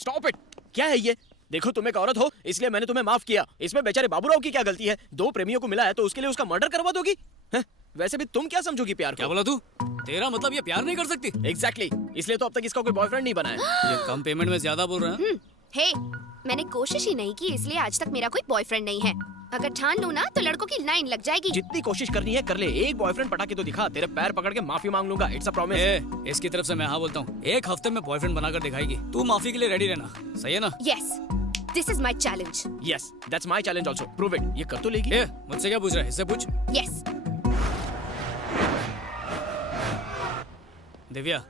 Stop it. क्या है ये? देखो तुम एक औरत हो इसलिए मैंने तुम्हें माफ किया, इसमें बेचारे बाबूराव की क्या गलती है? दो प्रेमियों को मिला है तो उसके लिए उसका मर्डर करवा दोगी? हैं? वैसे भी तुम क्या समझोगी प्यार को? क्या बोला तू? तेरा मतलब ये प्यार नहीं कर सकती? एग्जैक्टली इसलिए तो अब तक इसका कोई बॉयफ्रेंड नहीं बना है। ये कम पेमेंट में ज्यादा बोल रहा है। हे, मैंने कोशिश ही नहीं की इसलिए आज तक मेरा कोई बॉयफ्रेंड नहीं है। अगर ठान लूं ना तो लड़कों की लाइन लग जाएगी। जितनी कोशिश करनी है कर ले, एक बॉयफ्रेंड पटा के तो दिखा, तेरे पैर पकड़ के माफी मांग लूंगा, इट्स अ प्रॉमिस। इसकी तरफ से मैं हाँ बोलता हूँ, एक हफ्ते में बॉयफ्रेंड बनाकर दिखाएगी। तू माफी के लिए रेडी रहना, सही है ना? Yes, this is my challenge. Yes that's my challenge also, prove it. ये कर तो लेगी? मुझसे क्या पूछ रहा है, इससे पूछ। यस। दिव्या,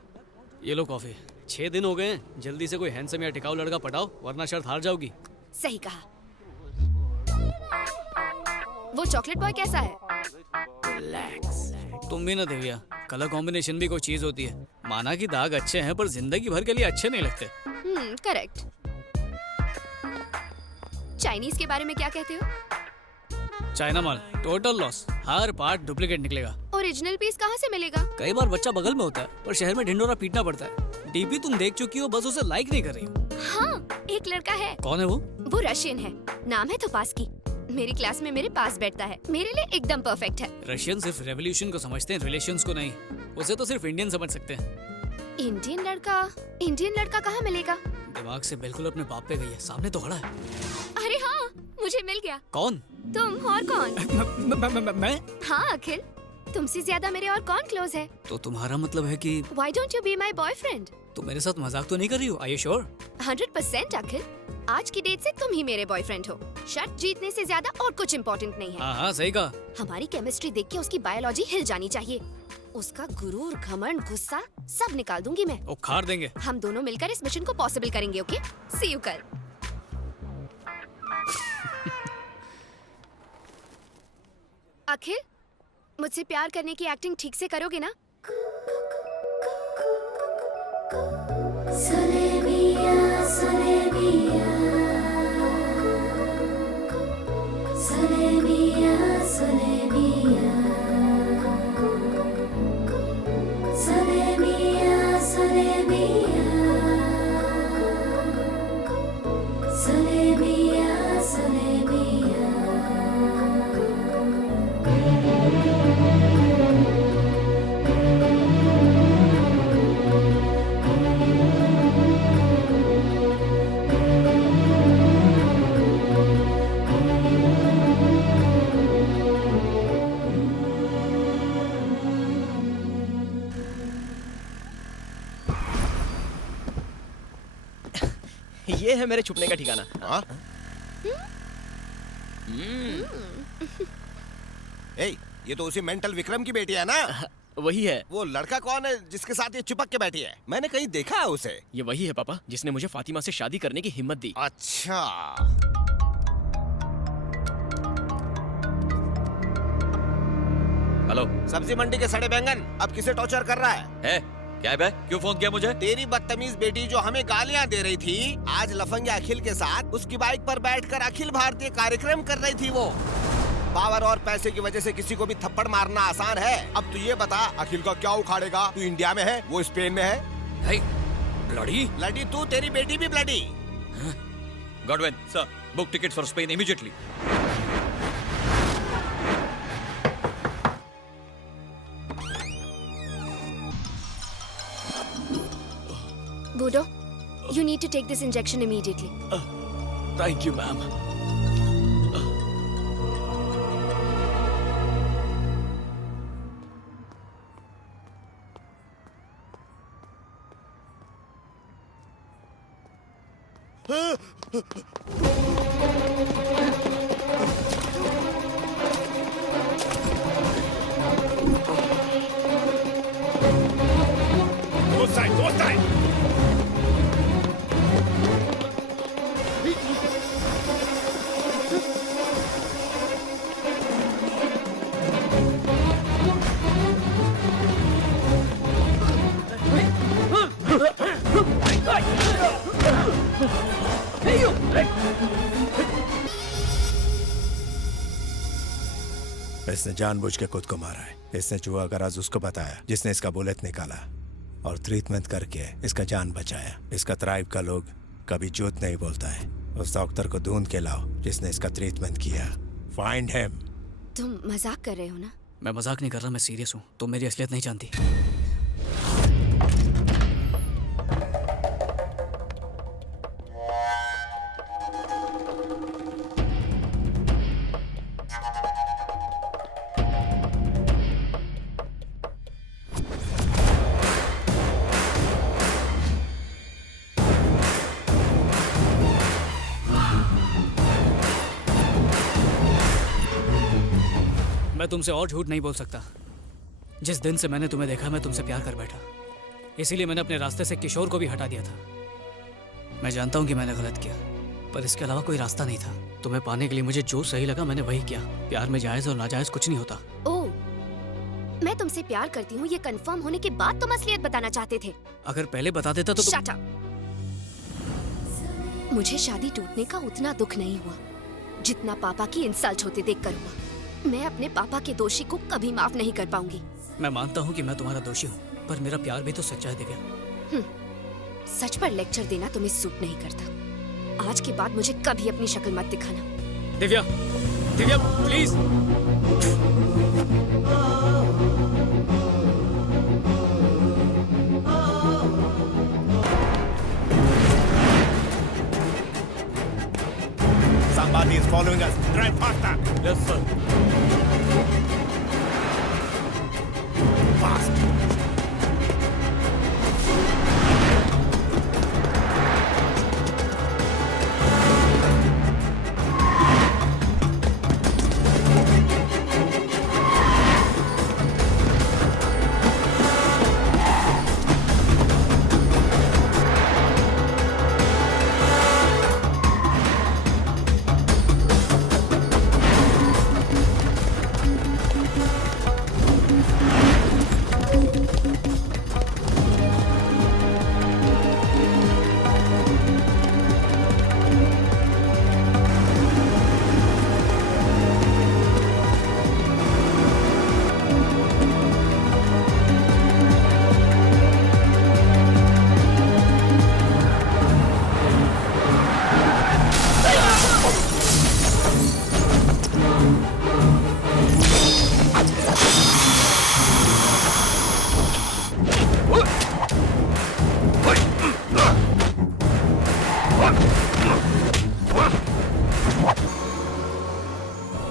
ये लो कॉफी। 6 दिन हो गए हैं, जल्दी से कोई हैंडसम या टिकाऊ लड़का पटाओ वरना शर्त हार जाओगी। सही कहा। वो चॉकलेट बॉय कैसा है? रिलैक्स। तुम भी ना दिव्या, कलर कॉम्बिनेशन भी कोई चीज होती है। माना कि दाग अच्छे हैं पर जिंदगी भर के लिए अच्छे नहीं लगते। करेक्ट। चाइनीज के बारे में क्या कहते हो? चाइना माल टोटल लॉस, हर पार्ट डुप्लीकेट निकलेगा। ओरिजिनल पीस कहाँ से मिलेगा? कई बार बच्चा बगल में होता है पर शहर में ढिंडोरा पीटना पड़ता है। डीपी तुम देख चुकी हो, बस उसे लाइक नहीं कर रही हो। हाँ, एक लड़का है। कौन है वो? वो रशियन है, नाम है तोपास्की। मेरी क्लास में मेरे पास बैठता है, मेरे लिए एकदम परफेक्ट है। रशियन सिर्फ रेवोल्यूशन को समझते हैं, रिलेशंस को नहीं। उसे तो सिर्फ इंडियन समझ सकते हैं। इंडियन लड़का कहाँ मिलेगा? दिमाग से बिल्कुल अपने बाप पे गई है, सामने तो खड़ा है। अरे हाँ, मुझे मिल गया। कौन? तुम और कौन? मैं? हाँ अखिल, तुमसे ज्यादा मेरे और कौन क्लोज है? तो तुम्हारा मतलब है कि Why don't you be my boyfriend? तुम मेरे साथ मजाक तो नहीं कर रही हो? Are you sure? 100% अखिल, आज की डेट से तुम ही मेरे बॉयफ्रेंड हो। शर्त जीतने से ज्यादा और कुछ इम्पोर्टेंट नहीं है। हाँ सही कहा। हमारी केमिस्ट्री देख के उसकी बायोलॉजी हिल जानी चाहिए। उसका गुरूर, घमंड, गुस्सा सब निकाल दूंगी मैं। उखाड़ देंगे। हम दोनों मिलकर इस मिशन को पॉसिबल करेंगे। ओके, सी यू कल। अखिल, मुझसे प्यार करने की एक्टिंग ठीक से करोगे ना? Solebiya, Solebiya, Solebiya, Solebiya, Solebiya, Solebiya, Solebiya, Solebiya. ये है मेरे छुपने का ठिकाना। हाँ? ए, ये तो उसी मेंटल विक्रम की बेटी है ना? वही है। वो लड़का कौन है जिसके साथ ये चिपक के बैठी है? मैंने कहीं देखा है उसे। ये वही है पापा जिसने मुझे फातिमा से शादी करने की हिम्मत दी। अच्छा। हेलो। सब्जी मंडी के सड़े बैंगन अब किसे टॉर्चर कर रहा है? क्या है बे? क्यों फोन किया मुझे? तेरी बदतमीज बेटी जो हमें गालियां दे रही थी, आज लफंगे अखिल के साथ उसकी बाइक पर बैठकर अखिल भारतीय कार्यक्रम कर रही थी। वो पावर और पैसे की वजह से किसी को भी थप्पड़ मारना आसान है। अब तू ये बता, अखिल का क्या उखाड़ेगा? तू इंडिया में है, वो स्पेन में है। ब्लडी? ब्लडी तू, तेरी बेटी भी bloody. Godwin sir, book ticket for Spain immediately. Budo, you need to take this injection immediately. Thank you, ma'am. इसने जानबूझ के खुद को मारा है। इसने जुआ का राज उसको बताया जिसने इसका बुलेट निकाला और ट्रीटमेंट करके इसका जान बचाया। इसका ट्राइब का लोग कभी झूठ नहीं बोलता है। उस डॉक्टर को ढूंढ के लाओ जिसने इसका ट्रीटमेंट किया। Find him. तुम मजाक कर रहे हो ना? मैं मजाक नहीं कर रहा, मैं सीरियस हूँ। तुम मेरी असलियत नहीं जानती। मैं तुमसे और झूठ नहीं बोल सकता। जिस दिन से मैंने तुम्हें देखा मैं तुमसे प्यार कर बैठा, इसीलिए मैंने अपने रास्ते से किशोर को भी हटा दिया था। मैं जानता हूँ कि मैंने गलत किया, पर इसके अलावा कोई रास्ता नहीं था। तुम्हें पाने के लिए मुझे जो सही लगा मैंने वही किया। प्यार में जायज और नाजायज कुछ नहीं होता। ओह, मैं तुमसे प्यार करती हूँ ये कंफर्म होने के बाद तुम असलियत बताना चाहते थे। अगर पहले बता देता तो Shut up! मुझे शादी टूटने का उतना दुख नहीं हुआ जितना पापा की इंसल्ट होते देखकर हुआ। मैं अपने पापा के दोषी को कभी माफ नहीं कर पाऊंगी। मैं मानता हूँ कि मैं तुम्हारा दोषी हूँ, पर मेरा प्यार भी तो सच्चा है दिव्या। सच पर लेक्चर देना तुम्हें सूट नहीं करता। आज के बाद मुझे कभी अपनी शक्ल मत दिखाना। Divya, Divya please. Somebody is following us. Drive faster. Yes, sir. Fast.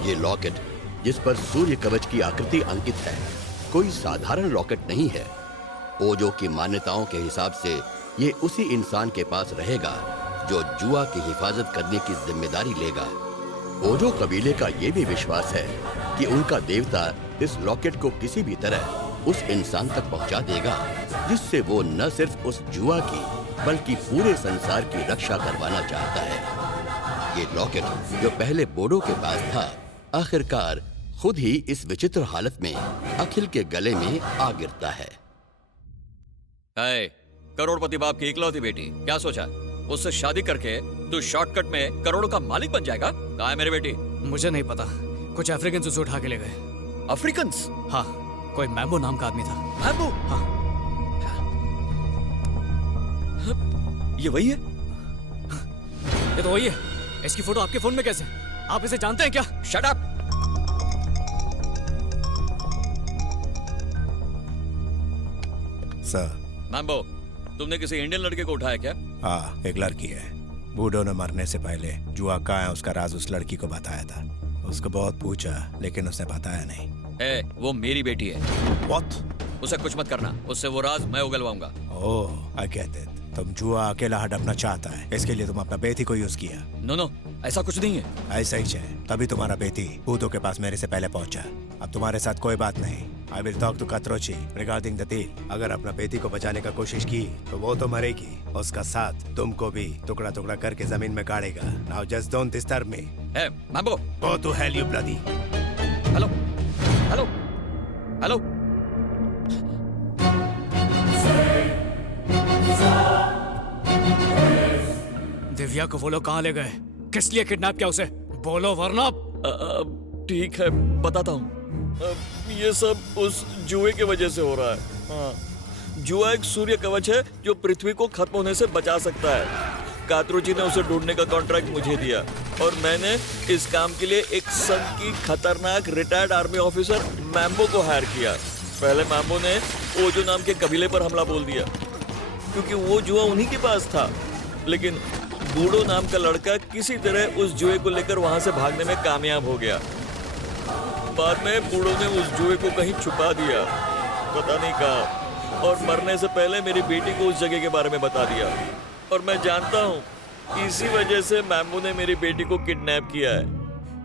ये लॉकेट जिस पर सूर्य कवच की आकृति अंकित है कोई साधारण लॉकेट नहीं है। ओजो की मान्यताओं के हिसाब से ये उसी इंसान के पास रहेगा जो जुआ की हिफाजत करने की जिम्मेदारी लेगा। ओजो कबीले का ये भी विश्वास है कि उनका देवता इस लॉकेट को किसी भी तरह उस इंसान तक पहुंचा देगा जिससे वो न सिर्फ उस जुआ की बल्कि पूरे संसार की रक्षा करवाना चाहता है। ये लॉकेट जो पहले बोडो के पास था आखिरकार खुद ही इस विचित्र हालत में अखिल के गले में आ गिरता है। करोड़पति बाप की इकलौती बेटी, क्या सोचा उससे शादी करके तू शॉर्टकट में करोड़ों का मालिक बन जाएगा? कहाँ है मेरी बेटी? मुझे नहीं पता, कुछ अफ्रीकन उसे उठा के ले गए। अफ्रीकन्स? हाँ, कोई मैम्बो नाम का आदमी था। मैम्बो? हाँ। ये वही है? ये तो वही है। इसकी फोटो आपके फोन में कैसे? आप इसे जानते हैं क्या? Shut up! सर। मैम्बो, तुमने किसी इंडियन लड़के को उठाया क्या? हाँ, एक लड़की है। बूढ़ों ने मरने से पहले जुआ कहाँ है उसका राज उस लड़की को बताया था। उसको बहुत पूछा लेकिन उसने बताया नहीं। वो मेरी बेटी है। What? उसे कुछ मत करना, उससे वो राज मैं उगलवाऊंगा। ओह, I get it. तुम जुआ अकेला हड़पना चाहता है, इसके लिए तुम अपना बेटी को यूज किया। नो, ऐसा कुछ नहीं है। ऐसा ही है, तभी तुम्हारा बेटी भूतों के पास मेरे से पहले पहुंचा। अब तुम्हारे साथ कोई बात नहीं। I will talk to कत्रोची regarding the deal. अगर अपना बेटी को बचाने का कोशिश की तो वो तो मरेगी, उसका साथ तुमको भी टुकड़ा टुकड़ा करके जमीन में गाड़ेगा। Now just don't disturb me. Mambo, Go to hell, you bloody. Hello, hello, hello. Divya को वो लोग कहाँ ले गए? किस लिए किडनैप किया उसे? बोलो वरना। ठीक है, बताता हूँ। ये सब उस जुए की वजह से हो रहा है। हाँ, जुआ एक सूर्य कवच है जो पृथ्वी को खत्म होने से बचा सकता है। कात्रोची ने उसे ढूंढने का कॉन्ट्रैक्ट मुझे दिया और मैंने इस काम के लिए एक संघ की खतरनाक रिटायर्ड आर्मी ऑफिसर मैम्बो को हायर किया। पहले मैम्बो ने ओजो नाम के कबीले पर हमला बोल दिया क्योंकि वो जुआ उन्हीं के पास था, लेकिन बूढ़ो नाम का लड़का किसी तरह उस जुए को लेकर वहां से भागने में कामयाब हो गया। बाद में बूढ़ो ने उस जुए को कहीं छुपा दिया, पता नहीं कहाँ, और मरने से पहले मेरी बेटी को उस जगह के बारे में बता दिया। और मैं जानता हूँ इसी वजह से मैम्बो ने मेरी बेटी को किडनैप किया है।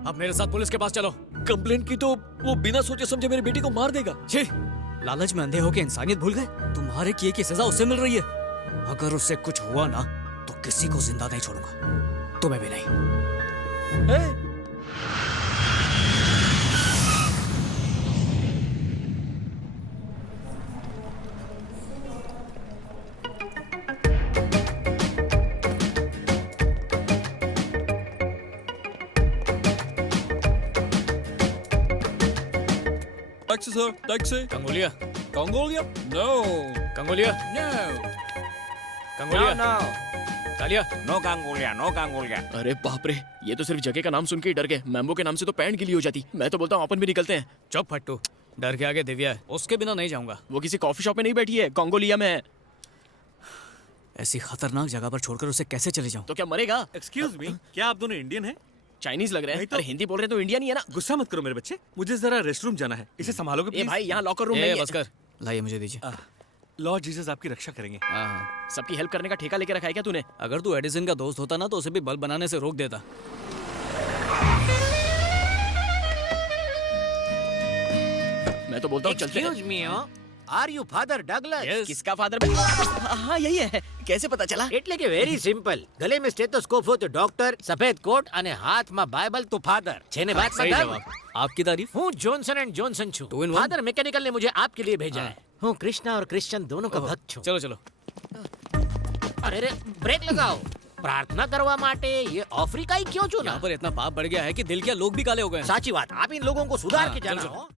अब मेरे साथ पुलिस के पास चलो। कंप्लेंट की तो वो बिना सोचे समझे मेरी बेटी को मार देगा। छी, लालच में अंधे होके इंसानियत भूल गए। तुम्हारे किए की सजा उससे मिल रही है। अगर उससे कुछ हुआ ना तो किसी को जिंदा नहीं छोड़ूंगा, तुम्हें भी नहीं। Taxi sir, taxi. कंगोलिया, कंगोलिया? नो। कंगोलिया, नो। कंगोलिया, कालिया। नो कांगोलिया, नो कांगोलिया। अरे बाप रे, ये तो सिर्फ जगह का नाम सुन के ही डर गए। मैम्बो के नाम से तो पैंट गिली हो जाती। मैं तो बोलता हूँ अपन भी निकलते हैं। चुप फट्टू, डर के आगे दिव्या है, उसके बिना नहीं जाऊंगा। वो किसी कॉफी शॉप में नहीं बैठी है, कांगोलिया में है। ऐसी खतरनाक जगह पर छोड़कर उसे कैसे चले जाऊं? तो क्या मरेगा? एक्सक्यूज मी, क्या आप दोनों इंडियन हैं? चाइनीज लग रहे हैं। नहीं तो- अरे हिंदी बोल रहे तो इंडिया नहीं है ना। गुस्सा मत करो मेरे बच्चे, मुझे जरा रेस्टरूम जाना है। इसे संभालोगे ए प्लीज? भाई, यहाँ लॉकर रूम नहीं है। बस कर, लाइए मुझे दीजिए। लॉर्ड जीसस आपकी रक्षा करेंगे। हाँ, सबकी हेल्प करने का ठेका लेके रखा है क्या तूने? अगर तू एडिसन का दोस्त होता ना तो उसे भी बल्ब बनाने से रोक देता। मैं तो बोलता हूँ चलते हैं। Excuse me, are you Father Douglas? किसका फादर? हाँ यही है। कैसे पता चला? એટલે કે વેરી સિમ્પલ. ગલે में स्टेथोस्कोप हो तो डॉक्टर, सफेद कोट અને હાથમાં બાઇબલ તો फादर. છે ને વાત सही માં जवाब। आपकी तारीफ। હું जॉनसन एंड जॉनसन છું. Two in one? Father mechanical ने मुझे आपके लिए भेजा है. હું कृष्णा और क्रिश्चियन दोनों का भक्त છું. चलो चलो। अरे रे, ब्रेक लगाओ. प्रार्थना करवा माटे ये अफ्रीकाई क्यों चुना? यहाँ पर इतना पाप बढ़ गया है कि दिल क्या लोग भी काले हो गए हैं। साची बात. आप इन लोगों को सुधार हाँ, के जाना चलो, चलो। हो.